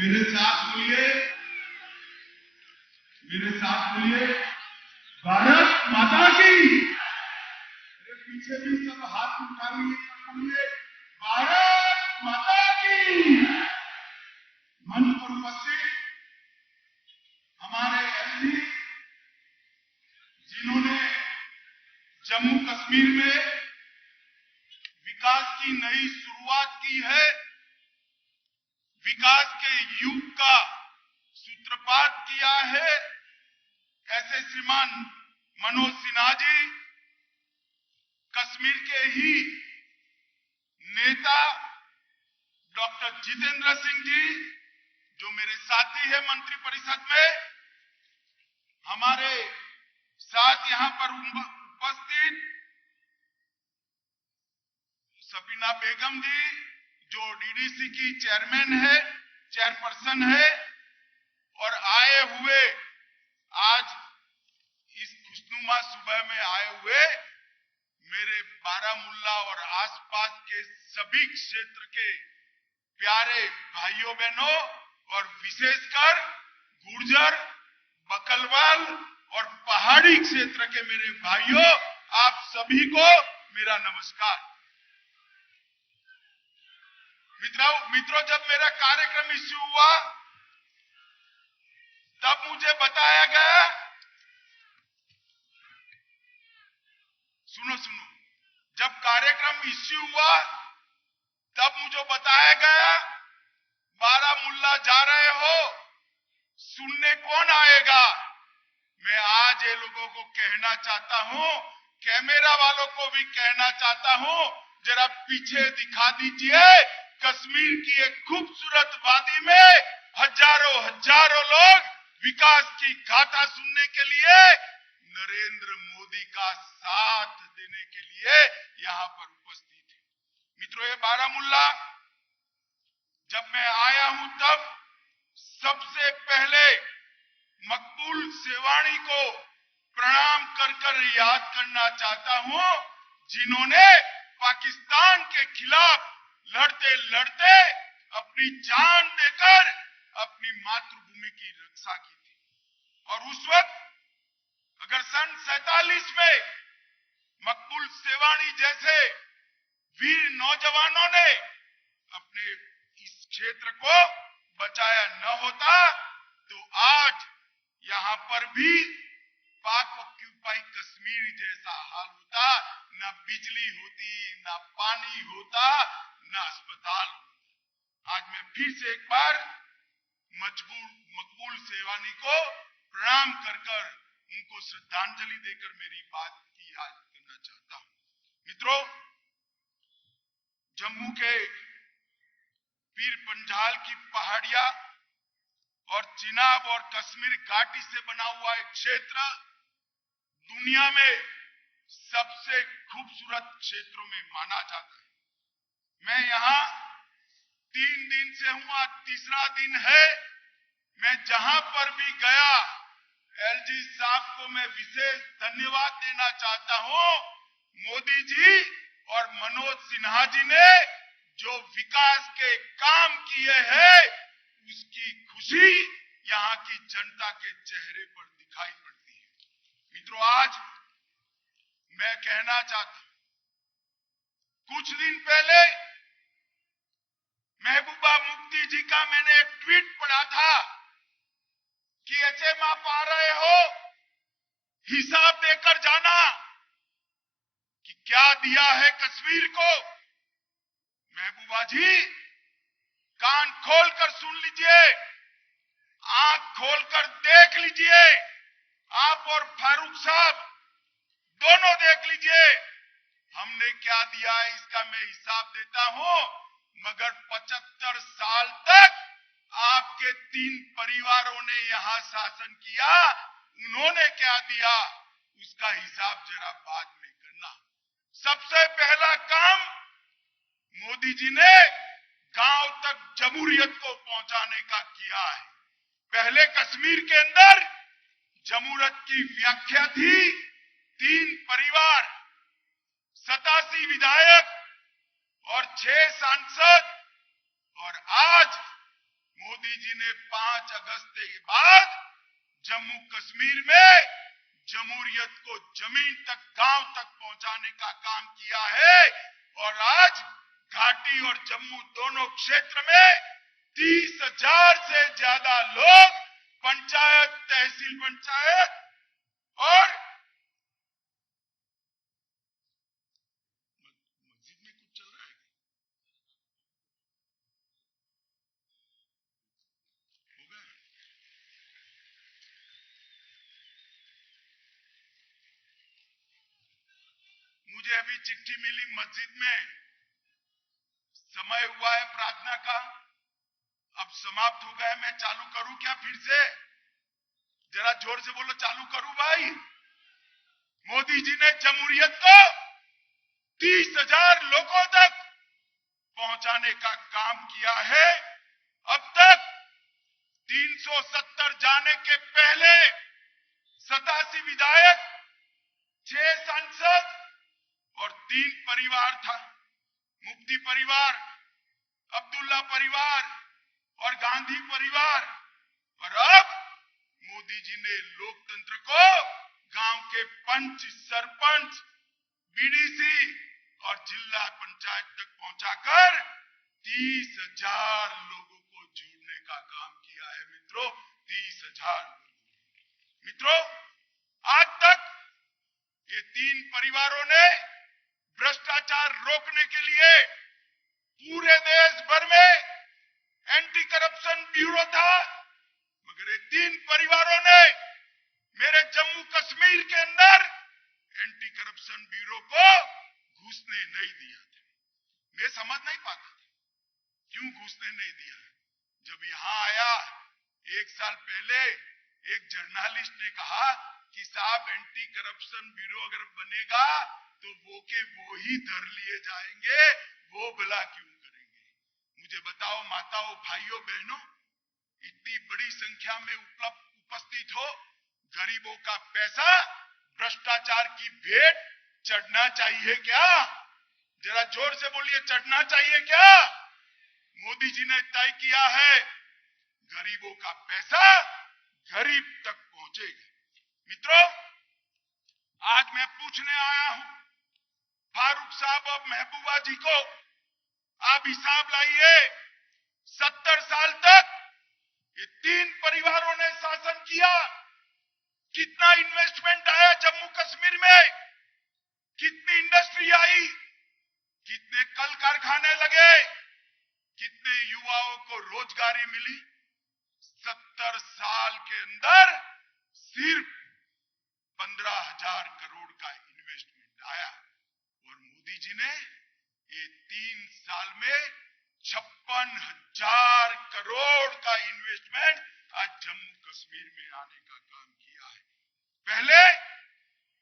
मेरे साथ बोलिए, मेरे साथ बोलिए, भारत माता की। अरे पीछे भी सब हाथ उठा लिए, बोलिए भारत माता की। मंच पर उपस्थित हमारे एलजी, जिन्होंने जम्मू कश्मीर में विकास की नई शुरुआत की है, विकास के युग का सूत्रपात किया है, ऐसे श्रीमान मनोज सिन्हा जी, कश्मीर के ही नेता डॉक्टर जितेंद्र सिंह जी, जो मेरे साथी है मंत्री परिषद में, हमारे साथ यहां पर उपस्थित सफीना बेगम जी, जो डीडीसी की चेयरपर्सन है, और आए हुए आज इस खुशनुमा सुबह में आए हुए मेरे बारामुल्ला और आसपास के सभी क्षेत्र के प्यारे भाइयों बहनों, और विशेषकर गुर्जर, बकलवाल और पहाड़ी क्षेत्र के मेरे भाइयों, आप सभी को मेरा नमस्कार। मित्रों, जब मेरा कार्यक्रम इश्यू हुआ तब मुझे बताया गया, सुनो, जब कार्यक्रम इश्यू हुआ तब मुझे बताया गया, बारामुल्ला जा रहे हो, सुनने कौन आएगा। मैं आज ये लोगों को कहना चाहता हूं, कैमरा वालों को भी कहना चाहता हूं, जरा पीछे दिखा दीजिए। कश्मीर की एक खूबसूरत वादी में हजारों लोग विकास की गाथा सुनने के लिए, नरेंद्र मोदी का साथ देने के लिए यहां पर उपस्थित है। मित्रों, ये बारामुल्ला जब मैं आया हूं तब सबसे पहले मकबूल सेवानी को प्रणाम कर याद करना चाहता हूं, जिन्होंने पाकिस्तान के खिलाफ लड़ते लड़ते अपनी जान देकर अपनी मातृभूमि की रक्षा की थी। और उस वक्त अगर सन 47 में मकबूल सेवानी जैसे वीर नौजवानों ने अपने इस क्षेत्र को बचाया न होता, तो आज यहां पर भी पाक ऑक्यूपाई कश्मीर जैसा हाल होता, ना बिजली होती, ना पानी होता, ना अस्पताल होता। आज मैं फिर से एक बार मकबूल सेवानी को प्रणाम कर उनको श्रद्धांजलि देकर मेरी बात की याद करना चाहता हूं। मित्रों, जम्मू के पीर पंजाल की पहाड़ियां और चिनाब और कश्मीर घाटी से बना हुआ एक क्षेत्र दुनिया में सबसे खूबसूरत क्षेत्रों में माना जाता है। मैं यहां 3 दिन से हूं, आज तीसरा दिन है। मैं जहां पर भी गया, एलजी साहब को मैं विशेष धन्यवाद देना चाहता हूं। मोदी जी और मनोज सिन्हा जी ने जो विकास के काम किए हैं, उसकी खुशी यहां की जनता के चेहरे पर दिखाई पड़ती है। मित्रों, आज मैं कहना चाहता हूं, कुछ दिन पहले महबूबा मुफ्ती जी का मैंने एक ट्वीट पढ़ा था कि एचएम आप आ रहे हो, हिसाब देकर जाना कि क्या दिया है कश्मीर को। महबूबा जी, कान खोलकर सुन लीजिए, आंख खोलकर देख लीजिए, आप और फारूक साहब दोनों देख लीजिए। हमने क्या दिया है इसका मैं हिसाब देता हूं, मगर 75 साल तक आपके 3 परिवारों ने यहां शासन किया, उन्होंने क्या दिया उसका हिसाब जरा बाद में करना। सबसे पहला काम मोदी जी ने गांव तक जमहूरियत को पहुंचाने का किया है। पहले कश्मीर के अंदर जमहूरियत की व्याख्या थी 3 परिवार, 87 विधायक और 6 सांसद, और आज मोदी जी 5 अगस्त के बाद जम्मू कश्मीर में जमहूरियत को जमीन तक, गांव तक पहुंचाने का काम किया है। और आज घाटी और जम्मू दोनों क्षेत्र में 30,000 से ज्यादा लोग पंचायत, तहसील पंचायत और मस्जिद में कुछ चल रहा है, होगा। मुझे अभी चिट्ठी मिली, मस्जिद में समय हुआ है प्रार्थना का, अब समाप्त हो गया। मैं चालू करूं क्या फिर से? जरा जोर से बोलो, चालू करूं भाई? मोदी जी ने जमहूरियत को 30,000 लोगों तक पहुंचाने का काम किया है। अब तक 370 जाने के पहले 87 विधायक, 6 सांसद और 3 परिवार था। मुफ्ती परिवार, अब्दुल्ला परिवार और गांधी परिवार। और अब मोदी जी ने लोकतंत्र को गांव के पंच, सरपंच, बीडीसी और जिला पंचायत तक पहुंचाकर 30,000 लोगों को जोड़ने का काम किया है मित्रों। 30,000 मित्रों, आज तक ये 3 परिवारों ने भ्रष्टाचार रोकने के लिए पूरे देश भर में एंटी करप्शन ब्यूरो था, मगर ये 3 परिवारों ने मेरे जम्मू कश्मीर के अंदर एंटी करप्शन ब्यूरो को घुसने नहीं दिया था। मैं समझ नहीं पाता था क्यों घुसने नहीं दिया। जब यहां आया 1 साल पहले, एक जर्नलिस्ट ने कहा कि साहब एंटी करप्शन ब्यूरो अगर बनेगा तो वो ही धर लिए जाएंगे, वो भला क्यों करेंगे? मुझे बताओ माताओं, भाइयों, बहनों, इतनी बड़ी संख्या में उपस्थित हो, गरीबों का पैसा भ्रष्टाचार की भेंट चढ़ना चाहिए क्या? जरा जोर से बोलिए, चढ़ना चाहिए क्या? मोदी जी ने तय किया है गरीबों का पैसा गरीब तक पहुंचेगा। मित्रों, आज मैं पूछने आया हूं फारूक साहब और महबूबा जी को, आप हिसाब लाइए, 70 साल तक ये 3 परिवारों ने शासन किया। कितना इन्वेस्टमेंट आया जम्मू कश्मीर में? कितनी इंडस्ट्री आई? कितने कल कारखाने लगे? कितने युवाओं को रोजगारी मिली? 70 साल के अंदर सिर्फ 15,000 करोड़ का इन्वेस्टमेंट आया। और मोदी जी ने ये 3 साल में 56,000 करोड़ का इन्वेस्टमेंट आज जम्मू कश्मीर में आने का काम किया है। पहले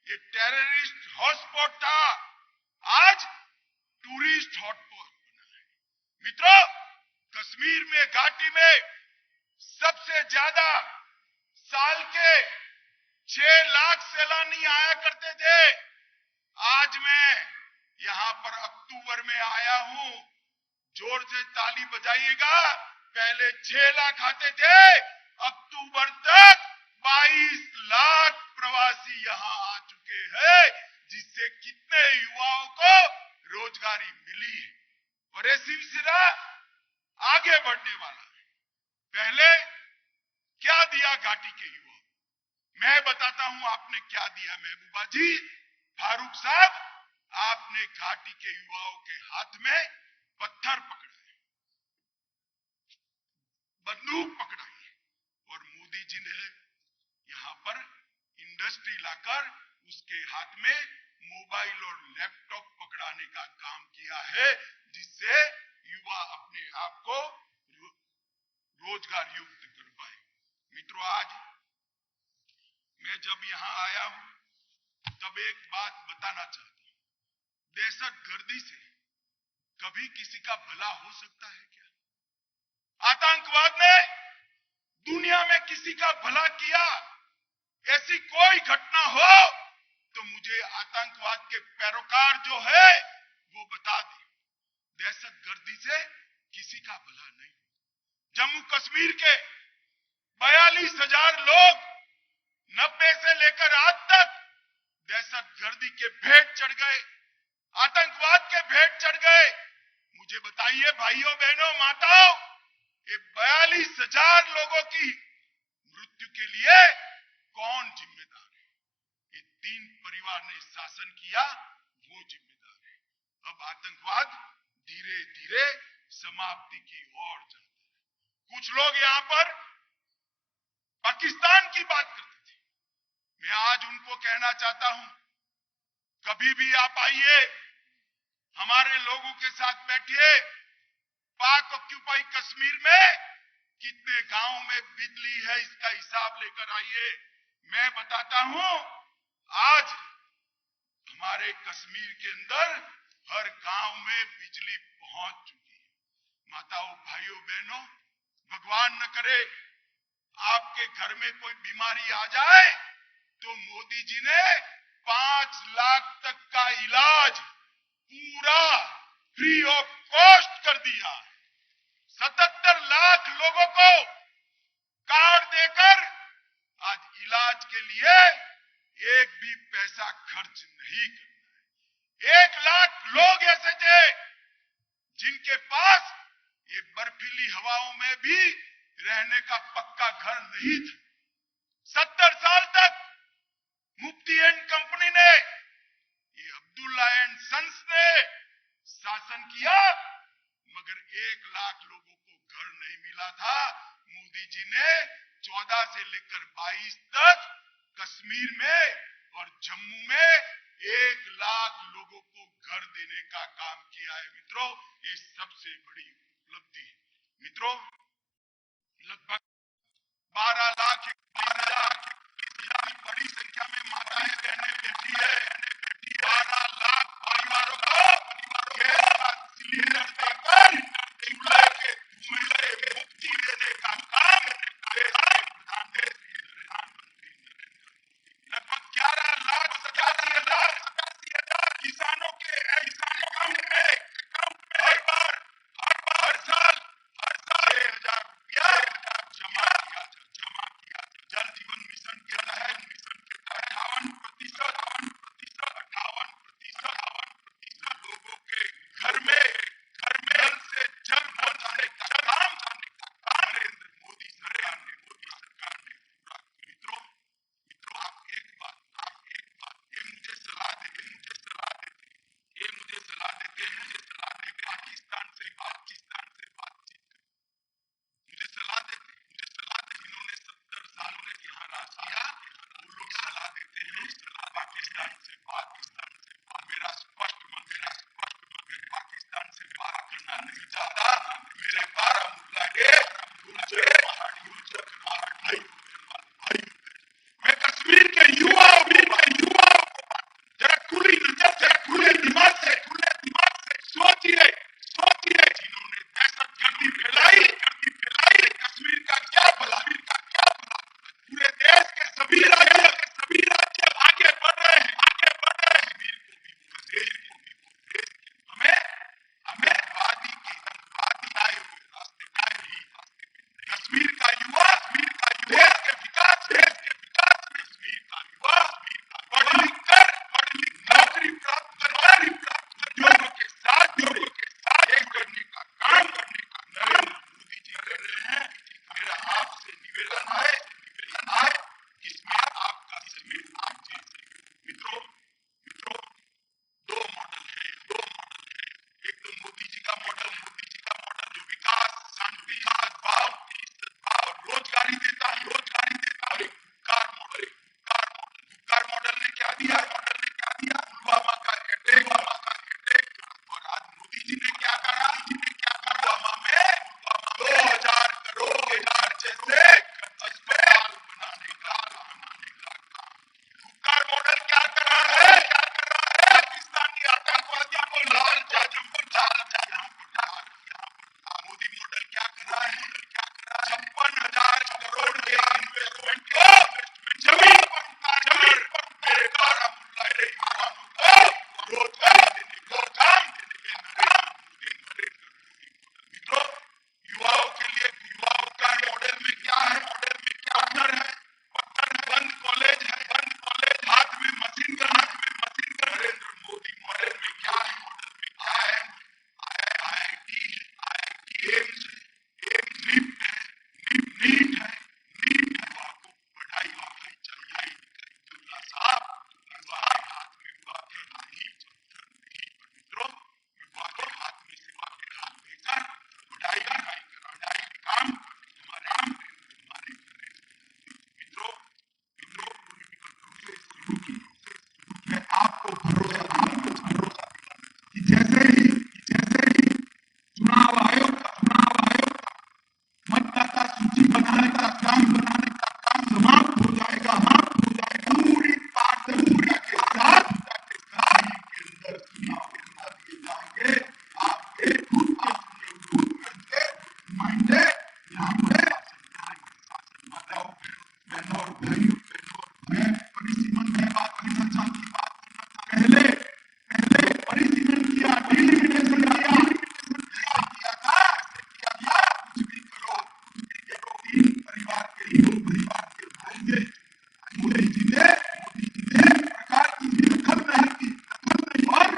ये टेररिस्ट हॉटस्पॉट था, आज टूरिस्ट हॉटस्पॉट बना है। मित्रों, कश्मीर में, घाटी में सबसे ज्यादा साल के 6 लाख सैलानी आया करते थे। आज मैं यहां पर अक्टूबर में आया हूं, जोर से ताली बजाइएगा। पहले 6 लाख आते थे, अक्टूबर तक 22 लाख प्रवासी यहां आ चुके हैं, जिससे कितने युवाओं को रोजगारी मिली है। और ये सिलसिला आगे बढ़ने वाला है। पहले क्या दिया घाटी के युवाओं? मैं बताता हूं आपने क्या दिया महबूबा जी, फारूक साहब, आपने घाटी के युवाओं के हाथ में पत्थर पकड़ाए, बंदूक पकड़ाई, और मोदी जी ने यहां पर इंडस्ट्री लाकर उसके हाथ में मोबाइल और लैपटॉप पकड़ाने का काम किया है, जिससे युवा अपने आप को रोजगार युक्त कर पाए। मित्रों, आज मैं जब यहां आया हूं तब एक बात बताना चाहता हूं, दहशतगर्दी से कभी किसी का भला हो सकता है क्या? आतंकवाद ने दुनिया में किसी का भला किया? ऐसी कोई घटना हो तो मुझे आतंकवाद के पैरोकार जो है वो बता दे। दहशतगर्दी से किसी का भला नहीं। जम्मू कश्मीर के 42,000 लोग 90 से लेकर आज तक दहशतगर्दी के भेंट चढ़ गए, आतंकवाद के भेंट चढ़ गए। मुझे बताइए भाइयों बहनों माताओं, ये 42,000 लोगों की मृत्यु के लिए कौन जिम्मेदार है? ये 3 परिवार ने शासन किया, वो जिम्मेदार है। अब आतंकवाद धीरे धीरे समाप्ति की ओर जाता है। कुछ लोग यहां पर पाकिस्तान की बात करते थे, मैं आज उनको कहना चाहता हूं, कभी भी आप आइए, हमारे लोगों के साथ बैठिए, पाक ऑक्यूपाई कश्मीर में कितने गांव में बिजली है इसका हिसाब लेकर आइए। मैं बताता हूं, आज हमारे कश्मीर के अंदर हर गांव में बिजली पहुंच चुकी है। माताओं भाइयों बहनों, भगवान न करे आपके घर में कोई बीमारी आ जाए तो मोदी जी ने 5 लाख तक का इलाज पूरा फ्री ऑफ कॉस्ट कर दिया। 77 लाख लोगों को कार्ड देकर आज इलाज के लिए एक भी पैसा खर्च नहीं करना है। 1 लाख लोग ऐसे थे जिनके पास ये बर्फीली हवाओं में भी रहने का पक्का घर नहीं था। 70 साल तक मुफ्ती एंड कंपनी ने, ये अब्दुल्ला एंड सन्स ने शासन किया, मगर 1 लाख लोगों को घर नहीं मिला था। मोदी जी ने 14 से लेकर 22 तक कश्मीर में और जम्मू में 1 लाख लोगों को घर देने का काम किया है। मित्रों, ये सबसे बड़ी उपलब्धि है। मित्रों, लगभग 12 लाख 21 हजार बड़ी संख्या में माताएं बहनें बैठी है। 12 लाख परिवारों को गैस का सिलेंडर देकर चूल्हे के धुएं से मुक्ति देने का काम देश के प्रधानमंत्री लगभग 11 लाख 87 हजार किसानों के अकाउंट में हर साल 6,000 रुपया जमा किया। जल जीवन मिशन के तहत 58% लोगों के घर में जल से जल पहुंचाने का काम नरेंद्र मोदी सरकार ने पूरा। मित्रों, आप एक बात ये मुझे सलाह देते हैं, पाकिस्तान से बातचीत मुझे सलाह देते जिन्होंने 70 सालों में यहाँ राज किया, वो लोग सलाह देते हैं पाकिस्तान से बात। मेरा स्पष्ट मत पाकिस्तान से बात करना नहीं चाहता। मेरे बारामूला के पहाड़ियों से मैं कश्मीर के युवाओं को जरा खुली नजर से, खुले दिमाग से सोचिए जिन्होंने दहशतगर्दी फैलाई, कश्मीर का क्या भला, पूरे देश के सभी राज्य आगे बढ़ रहे हैं। कश्मीर को भी हमें वादी आए हुए रास्ते कश्मीर का युवा देश के विकास में कश्मीर का युवा पढ़ लिख कर नौकरी प्राप्त कर उद्योगों के साथ एक करने का काम नरेंद्र मोदी जी कर रहे हैं। मेरा आपसे निवेदन है इसमें आपका सहयोग दीजिए। मित्रों, 2 मॉडल है। एक तो मोदी जी का मॉडल जो विकास, शांति, सद्भाव और रोजगारी देता है, और एक हुक्कार मॉडल ने क्या दिया? पुलवामा का अटैक, और आज मोदी जी ने क्या करा? पुलवामा में 2,000 करोड़ के खर्चे से अस्पताल बनाने का हुक्कार मॉडल क्या कर रहा है? पाकिस्तानी आतंकवादियों को लाल जाजम मोदी मॉडल क्या कर रहा है? 56,000 करोड़ के इन्वेस्टमेंट को जमीन पर उतारकर मेरे बारामूला के युवाओं को रोजगार देने का काम मित्रों, युवाओं के लिए युवा उपकार मॉडल में क्या है? पत्थर है, बंद कॉलेज है, हाथ में मशीन का नरेंद्र मोदी मॉडल में क्या है? आईआईटी है, एम्स है, नीट है, आपको पढ़ाई चाहिए। अब्दुल्ला साहब हाथ में पाथर नहीं, मित्रों हाथ में सेवा के हाथ लेकर पढ़ाई काम हमारे मित्रों मैं आपको भरोसा कि जैसे ही चुनाव आयोग मतदाता सूची बनाने का काम समाप्त हो जाएगा, पूरी पारदर्शिता के साथ के अंदर चुनाव करा दिए जाएंगे। आपके खुद के नुमाइंदे यहाँ पे माताओं बहनों और भाइयों, मैं परिसीमन में बात करना चाहती हूँ। पहले परिसीमन किया, डिलिमिटेशन किया था, कुछ भी करो, तीन परिवार के दो परिवार के भाई मोदी जी ने प्रकार की दखल नहीं की, और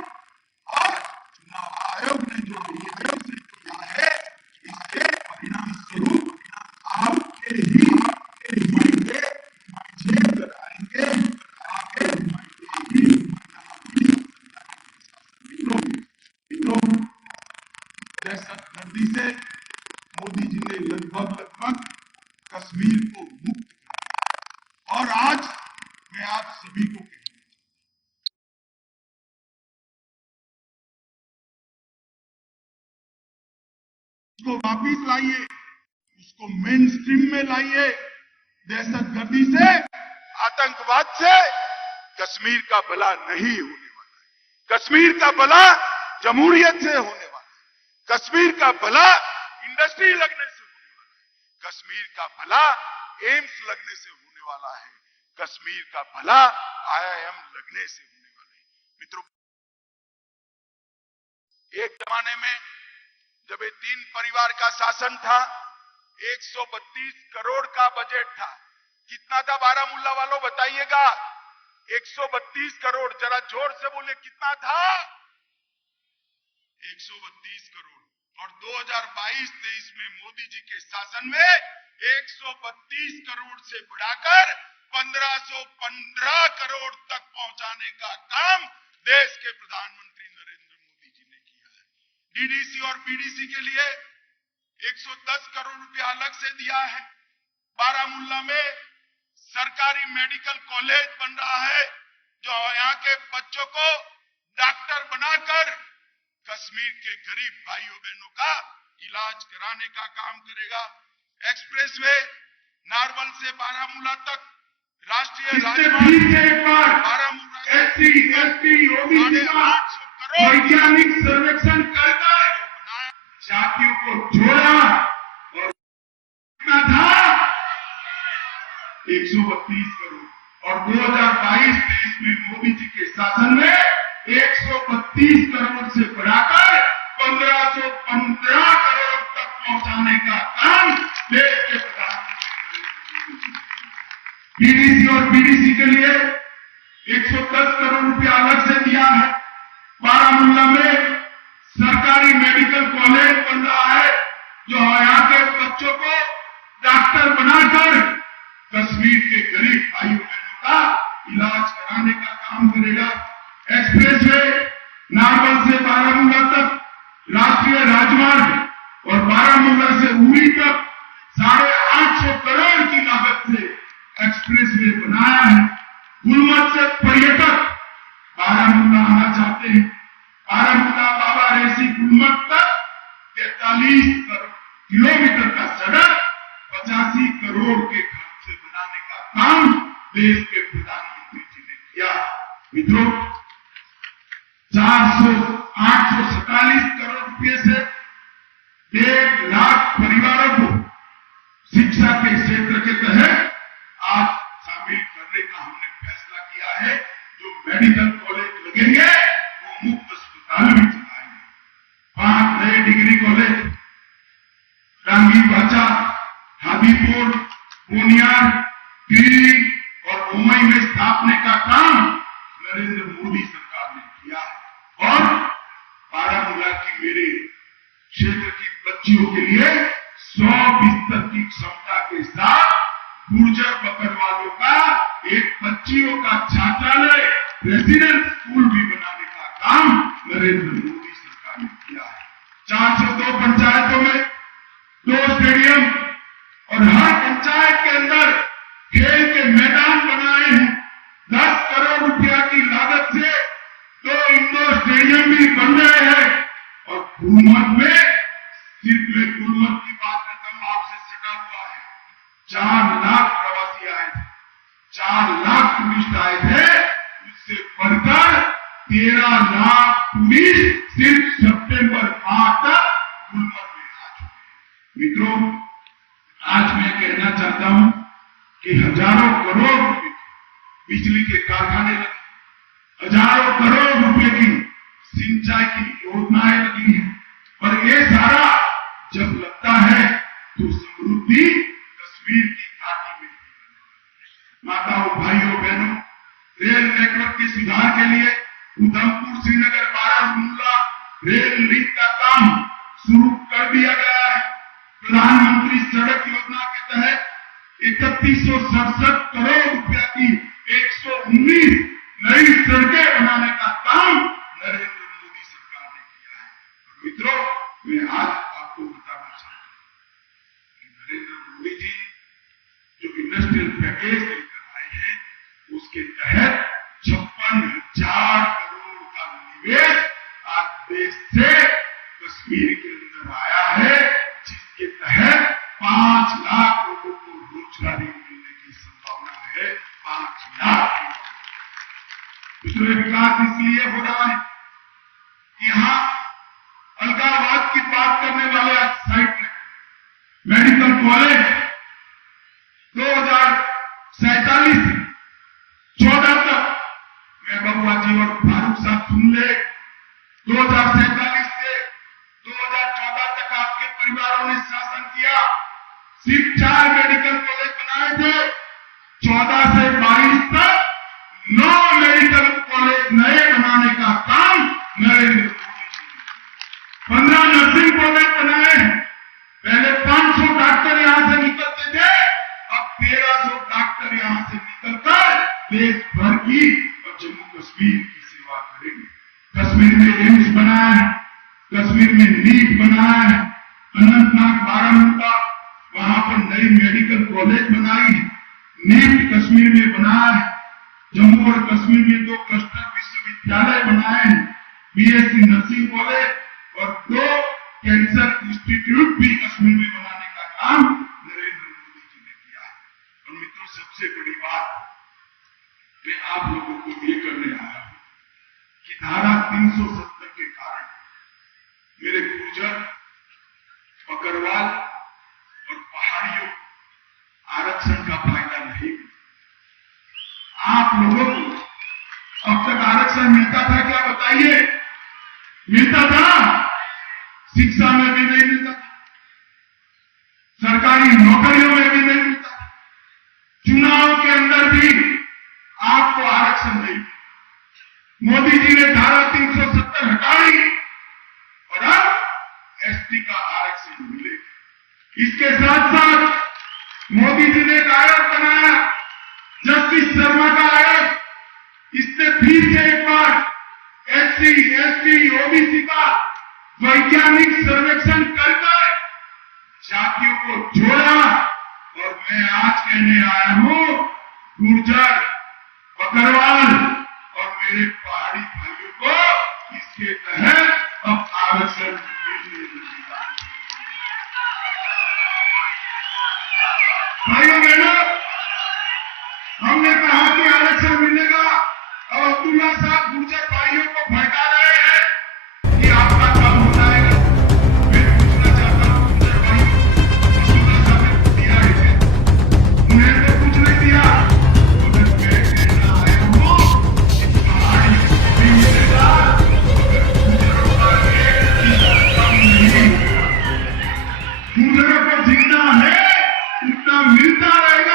आज चुनाव आयोग ने जो किया है, इसके परिणाम स्वरूप आपके ही नुमाइंदे नजर आएंगे, आपके नुमाइंदे दहशतगर्दी से मोदी जी ने लगभग कश्मीर को मुक्त किया। और आज मैं आप सभी को उसको वापिस लाइए, उसको मेन स्ट्रीम में लाइए। दहशतगर्दी से, आतंकवाद से कश्मीर का भला नहीं होने वाला है। कश्मीर का भला जमहूरियत से होने वाला है। कश्मीर का भला इंडस्ट्री लगने से होने वाला है। कश्मीर का भला एम्स लगने से होने वाला है। कश्मीर का भला आईआईएम लगने से होने वाला है। मित्रों, एक जमाने में जब ये तीन परिवार का शासन था, 132 करोड़ का बजट था। कितना था बारामूला वालों बताइएगा? 132 करोड़, जरा जोर से बोले कितना था? 132 करोड़। और 2022-23 में मोदी जी के शासन में 132 करोड़ से बढ़ाकर 1515 करोड़ तक पहुंचाने का काम देश के प्रधानमंत्री नरेंद्र मोदी जी ने किया है। डीडीसी और पीडीसी के लिए 110 करोड़ रुपया अलग से दिया है। बारामूला में सरकारी मेडिकल कॉलेज बन रहा है, जो यहाँ के बच्चों को डॉक्टर बनाकर कश्मीर के गरीब भाइयों बहनों का इलाज कराने का काम करेगा। एक्सप्रेसवे नारवल से बारामूला तक राष्ट्रीय राजमार्ग बारामूला वैज्ञानिक सर्वेक्षण कर जातियों को जोड़ा और कितना था? 132 करोड़। और 2022-23 में मोदी जी के शासन में 132 करोड़ से बढ़ाकर 1515 करोड़ तक पहुंचाने का काम देश के प्रधानमंत्री। पीडीसी और पीडीसी के लिए 110 करोड़ रुपया अलग से दिया है। बारामूला में सरकारी मेडिकल कॉलेज बन रहा है, जो यहाँ के बच्चों को डॉक्टर बनाकर कश्मीर के गरीब भाइयों बहनों का इलाज कराने का काम करेगा। एक्सप्रेसवे नारवल से बारामूला तक राष्ट्रीय राजमार्ग और बारामूला से उरी तक 850 करोड़ की लागत से एक्सप्रेसवे बनाया है। गुलमर्ग से पर्यटक बारामूला आना चाहते हैं। बारामूला बाबा रेसी गुलमर्ग तक 43 किलोमीटर का सड़क 85 करोड़ के खर्च से बनाने का काम देश के प्रधानमंत्री जी ने किया। मित्रों, 847 करोड़ रुपए से 1.5 लाख परिवारों को शिक्षा के क्षेत्र के तहत आज शामिल करने का हमने फैसला किया है। जो मेडिकल कॉलेज लगेंगे वो मुफ्त अस्पताल भी चलाएंगे। 5 नए डिग्री कॉलेज, डांगी बाचा, हादीपुर, पोनियार, टिहरी और उमई में स्थापने का काम नरेंद्र मोदी सरकार ने किया है और बारामूला की मेरे क्षेत्र की बच्चियों के लिए 100 बिस्तर की क्षमता के साथ गुर्जर बकरवालों का एक बच्चियों का छात्रालय, रेसिडेंट स्कूल भी बनाने का काम नरेंद्र मोदी सरकार ने किया है। 402 पंचायतों में 2 स्टेडियम और हर पंचायत के अंदर खेल के मैदान बनाए हैं। 10 करोड़ रुपया की लागत से 2 इंडोर स्टेडियम भी बन रहे हैं और गुलमर्ग में, सिर्फ मैं गुलमर्ग की बात करता हूं, आपसे सटा हुआ है, 4 लाख प्रवासी आए थे, 4 लाख टूरिस्ट आए थे। उससे बढ़कर 13 लाख टूरिस्ट सिर्फ सितंबर माह तक गुलमर्ग में आ चुके। मित्रों, आज मैं कहना चाहता हूं कि हजारों करोड़ रुपए बिजली के कारखाने लगे, हजारों करोड़ रुपए की सिंचाई की योजनाएं लगी हैं और ये सारा जब लगता है तो समृद्धि कश्मीर की घाटी में। माताओं, भाइयों, बहनों, रेल नेटवर्क के सुधार के लिए उधमपुर श्रीनगर बारामूला रेल लिंक का काम शुरू कर दिया गया है। प्रधानमंत्री सड़क योजना के तहत 3167 करोड़ रुपया की 119 नई सड़कें बनाने का काम नरेंद्र मोदी सरकार ने किया है। मित्रों, मैं आज आपको बताना चाहता हूं कि नरेंद्र मोदी जी जो इंडस्ट्रियल पैकेज लेकर आए हैं, उसके तहत 56,000 करोड़ का निवेश आज देश से कश्मीर के अंदर आया है, जिसके तहत 5 लाख लोगों को रोजगारी मिलने की संभावना है। 5 लाख। विकास इसलिए हो रहा है कि यहां अलगाववाद की बात करने वाले आज साइड में मेडिकल कॉलेज 2047 से 14 तक, मैं बबुआ जी और फारूक साहब सुन ले, 2047 से 2014 तक आपके परिवारों ने शासन किया, सिर्फ 4 मेडिकल कॉलेज बनाए थे। 14 से 22 तक 9 मेडिकल कॉलेज नए बनाने का काम नरेंद्र मोदी जी ने। 15 नर्सिंग कॉलेज बनाए हैं। पहले 500 डॉक्टर यहां से निकलते थे, अब 1300 डॉक्टर यहां से निकलकर देश भर की और जम्मू कश्मीर की सेवा करेंगे। कश्मीर में एम्स बनाया है, कश्मीर में नीट बनाया है, अनंतनाग बारामूला वहां पर नई मेडिकल कॉलेज बनाई है, नीट कश्मीर में बनाया है, जम्मू और कश्मीर में 2 क्लस्टर विश्वविद्यालय बनाए हैं, बीएससी नर्सिंग कॉलेज और 2 कैंसर इंस्टीट्यूट भी कश्मीर में बनाने का काम नरेंद्र मोदी जी ने किया है। और मित्रों, सबसे बड़ी बात मैं आप लोगों को ये करने आया हूं कि धारा 370 के कारण मेरे गुर्जर, बकरवाल और पहाड़ियों आरक्षण का फायदा नहीं मिला। आप लोगों को अब तक आरक्षण मिलता था क्या? बताइए, मिलता था? शिक्षा में भी नहीं मिलता था, सरकारी नौकरियों में भी नहीं मिलता था, चुनाव के अंदर भी आपको आरक्षण नहीं मिला। मोदी जी ने धारा 370 हटाई और अब एसटी का आरक्षण मिलेगा। इसके साथ साथ मोदी जी ने एक आयोग बनाया, जस्टिस शर्मा का आयोग। इसने फिर से एक बार एससी, एसटी, ओबीसी का वैज्ञानिक सर्वेक्षण कर जातियों को जोड़ा। और मैं आज कहने आया हूं, गुर्जर, बकरवाल और मेरे पहाड़ी भाइयों को इसके तहत अब आरक्षण मिलने लगेगा। भाइयों बहनों, हमने कहा कि आरक्षण मिलेगा और अब्दुल्ला साहब गुर्जर भाइयों को भड़का रहे हैं कि आपका काम हो जाएगा। मैं पूछना चाहता हूं, गुर्जर भाइयों, अब्दुल्ला साहब ने कुछ दिया है? उन्हें तो कुछ नहीं दिया। मैं कहना आया हूं कि पहाड़ी भी मिलेगा, गुर्जरों का एक कम नहीं। गुर्जरों को जितना है उतना मिलता रहेगा।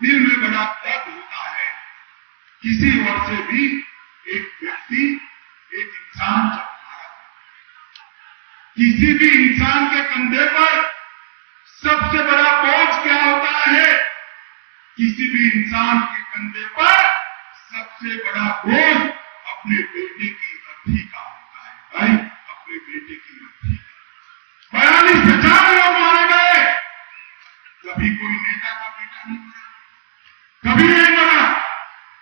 दिल में बड़ा दर्द होता है। किसी ओर से भी एक व्यक्ति, एक इंसान जब मारा, किसी भी इंसान के कंधे पर सबसे बड़ा बोझ क्या होता है? किसी भी इंसान के कंधे पर सबसे बड़ा बोझ अपने बेटे की अर्थी का होता है। भाई, अपने बेटे की अर्थी। 42,000 लोग मारे गए। कभी कोई नेता का बेटा नहीं मरा, कभी नहीं मरा।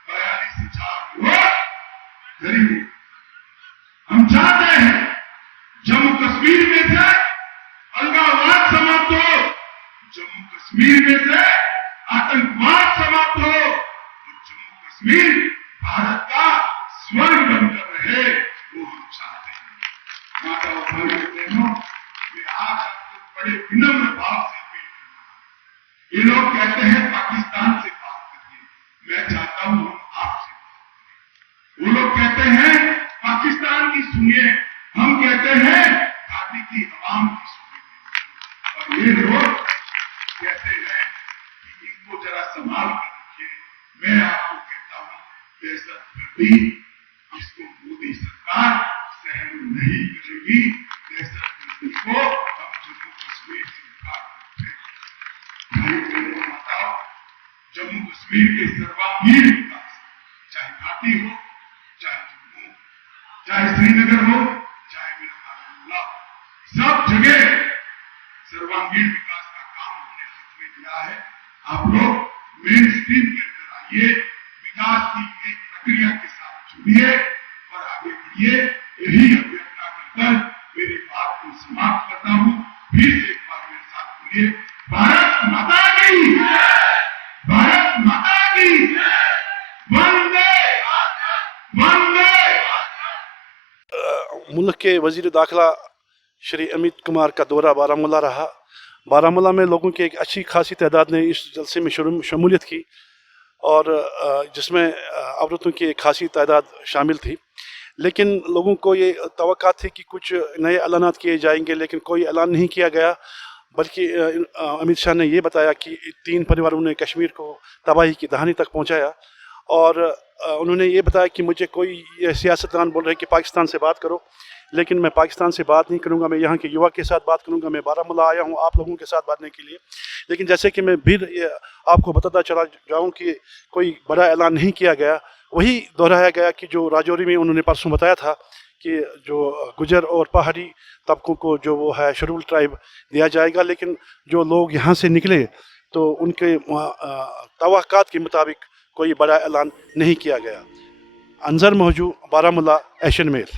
42,000 लोग गरीब। हम चाहते हैं जम्मू कश्मीर में से अलगाववाद समाप्त हो, जम्मू कश्मीर में से आतंकवाद समाप्त हो, और जम्मू कश्मीर भारत का स्वर्ग बनकर रहे, वो हम चाहते हैं। माता और भाई बहनों, मैं आज आपको बड़े विनम्र भाव से अपील करना। ये लोग कहते हैं पाकिस्तान से बात करिए, मैं चाहता हूं हम आपसे बात करें। वो लोग कहते हैं पाकिस्तान की सुनिए, हम कहते हैं घाटी की आवाम की सुनिए। और ये लोग कहते हैं कि इनको जरा संभाल कर रखिए। मैं आपको कहता हूं, दहशतगर्दी इसको मोदी सरकार सहन नहीं करेगी। दहशतगर्दी को हम जम्मू कश्मीर से उखाड़ सकते हैं। भाई बहनों, माताओं, जम्मू कश्मीर के सर्वांगीण विकास, चाहे घाटी हो, चाहे जम्मू, चाहे श्रीनगर हो, चाहे मेरा बारामूला, सब जगह सर्वांगीण विकास का काम हमने हाथ में दिया है। आप लोग मेन स्ट्रीम के अंदर आइए, विकास की एक प्रक्रिया के साथ जुड़िए और आगे बढ़िए। यही अभ्यर्थना कर मेरी बात को समाप्त करता हूं। फिर से एक बार मेरे साथ बोलिए, भारत माता की, भारत माता की, वंदे वंदे। मुल्क के वज़ीर दाखिला श्री अमित कुमार का दौरा बारामूला रहा। बारामूला में लोगों की एक अच्छी खासी तादाद ने इस जलसे में शमूलियत की और जिसमें औरतों की एक खासी तादाद शामिल थी। लेकिन लोगों को ये तवक्का थी कि कुछ नए ऐलानात किए जाएंगे, लेकिन कोई ऐलान नहीं किया गया। बल्कि अमित शाह ने ये बताया कि 3 परिवारों ने कश्मीर को तबाही की दहानी तक पहुंचाया। और उन्होंने ये बताया कि मुझे कोई सियासतदान बोल रहे हैं कि पाकिस्तान से बात करो, लेकिन मैं पाकिस्तान से बात नहीं करूंगा। मैं यहाँ के युवा के साथ बात करूंगा। मैं बारामूला आया हूँ आप लोगों के साथ बातने के लिए। लेकिन जैसे कि मैं फिर आपको बताता चला जाऊँ कि कोई बड़ा ऐलान नहीं किया गया। वही दोहराया गया कि जो राजौरी में उन्होंने परसों बताया था कि जो गुजर और पहाड़ी तबकों को जो वो है शेड्यूल ट्राइब दिया जाएगा। लेकिन जो लोग यहाँ से निकले तो उनके तवक्कात के मुताबिक कोई बड़ा ऐलान नहीं किया गया। अंजर मौजू, बारामूला, एशियन मेल।